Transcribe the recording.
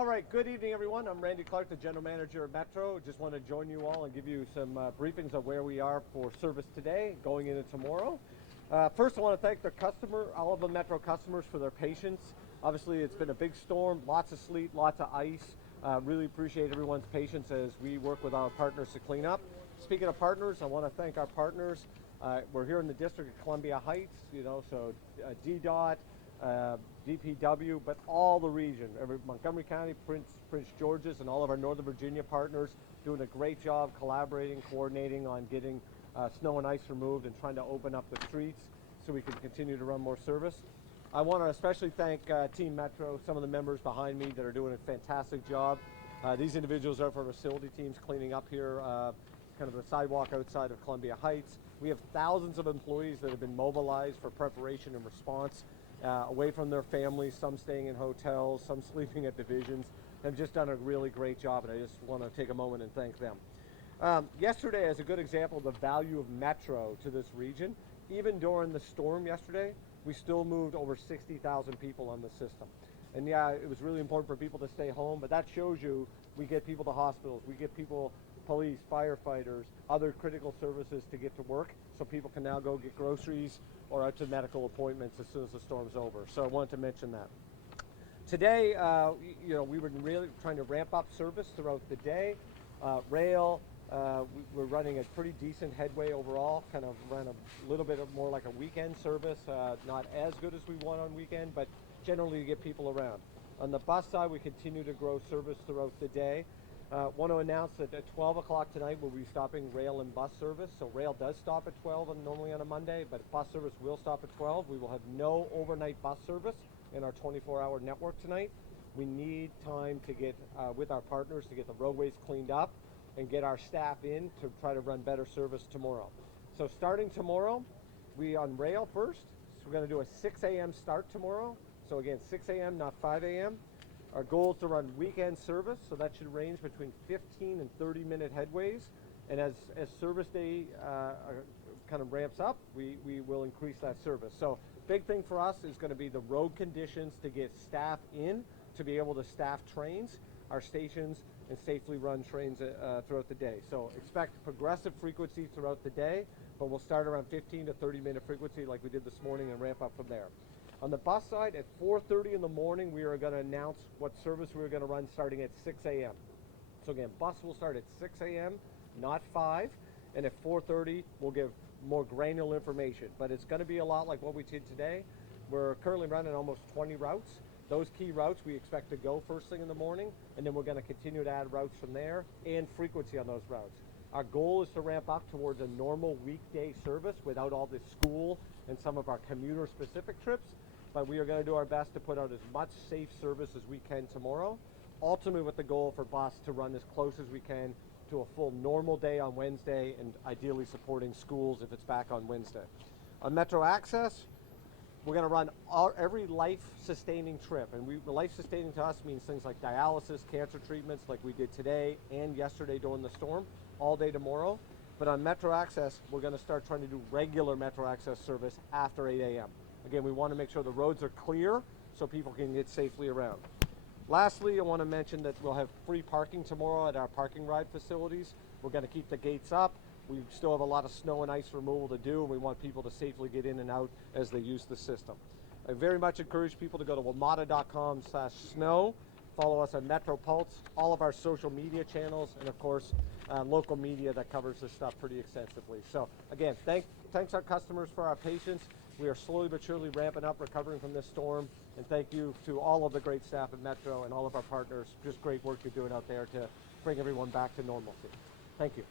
All right, good evening, everyone. I'm Randy Clark, the General Manager of Metro. Just want to join you all and give you some briefings of where we are for service today, going into tomorrow. First, I want to thank all of the Metro customers for their patience. Obviously, it's been a big storm, lots of sleet, lots of ice. Really appreciate everyone's patience as we work with our partners to clean up. Speaking of partners, I want to thank our partners. We're here in the District of Columbia Heights, so DDOT, DPW, but all the region, Montgomery County, Prince George's, and all of our Northern Virginia partners doing a great job collaborating, coordinating on getting snow and ice removed and trying to open up the streets so we can continue to run more service. I want to especially thank Team Metro, some of the members behind me that are doing a fantastic job. These individuals are from facility teams cleaning up here, kind of the sidewalk outside of Columbia Heights. We have thousands of employees that have been mobilized for preparation and response. Away from their families, some staying in hotels, some sleeping at divisions, have just done a really great job, and I just want to take a moment and thank them. Yesterday is a good example of the value of Metro to this region. Even during the storm yesterday, we still moved over 60,000 people on the system. And yeah, it was really important for people to stay home, but that shows you we get people to hospitals, we get people, police, firefighters, other critical services to get to work, so people can now go get groceries or out to medical appointments as soon as the storm's over. So I wanted to mention that. Today, we were really trying to ramp up service throughout the day. Rail, we're running a pretty decent headway overall, kind of ran a little bit more like a weekend service, not as good as we want on weekend, but generally to get people around. On the bus side, we continue to grow service throughout the day. Want to announce that at 12 o'clock tonight we'll be stopping rail and bus service. So rail does stop at 12 normally on a Monday, but bus service will stop at 12. We will have no overnight bus service in our 24-hour network tonight. We need time to get with our partners to get the roadways cleaned up and get our staff in to try to run better service tomorrow. So starting tomorrow, we on rail first. So we're going to do a 6 a.m. start tomorrow. So again, 6 a.m., not 5 a.m. Our goal is to run weekend service, so that should range between 15 and 30-minute headways. And as service day kind of ramps up, we will increase that service. So big thing for us is going to be the road conditions to get staff in to be able to staff trains, our stations, and safely run trains throughout the day. So expect progressive frequency throughout the day, but we'll start around 15 to 30-minute frequency like we did this morning and ramp up from there. On the bus side, at 4:30 in the morning, we are going to announce what service we're going to run starting at 6 a.m. So again, bus will start at 6 a.m., not 5, and at 4:30, we'll give more granular information. But it's going to be a lot like what we did today. We're currently running almost 20 routes. Those key routes we expect to go first thing in the morning, and then we're going to continue to add routes from there and frequency on those routes. Our goal is to ramp up towards a normal weekday service without all the school and some of our commuter-specific trips. But we are going to do our best to put out as much safe service as we can tomorrow, ultimately with the goal for bus to run as close as we can to a full normal day on Wednesday and ideally supporting schools if it's back on Wednesday. On Metro Access, we're going to run every life-sustaining trip. And life-sustaining to us means things like dialysis, cancer treatments like we did today and yesterday during the storm, all day tomorrow. But on Metro Access, we're going to start trying to do regular Metro Access service after 8 a.m. Again, we want to make sure the roads are clear so people can get safely around. Lastly, I want to mention that we'll have free parking tomorrow at our parking ride facilities. We're going to keep the gates up. We still have a lot of snow and ice removal to do, and we want people to safely get in and out as they use the system. I very much encourage people to go to WMATA.com/snow, follow us on Metro Pulse, all of our social media channels, and of course, local media that covers this stuff pretty extensively. So again, thanks our customers for our patience. We are slowly but surely ramping up, recovering from this storm, and thank you to all of the great staff at Metro and all of our partners. Just great work you're doing out there to bring everyone back to normalcy. Thank you.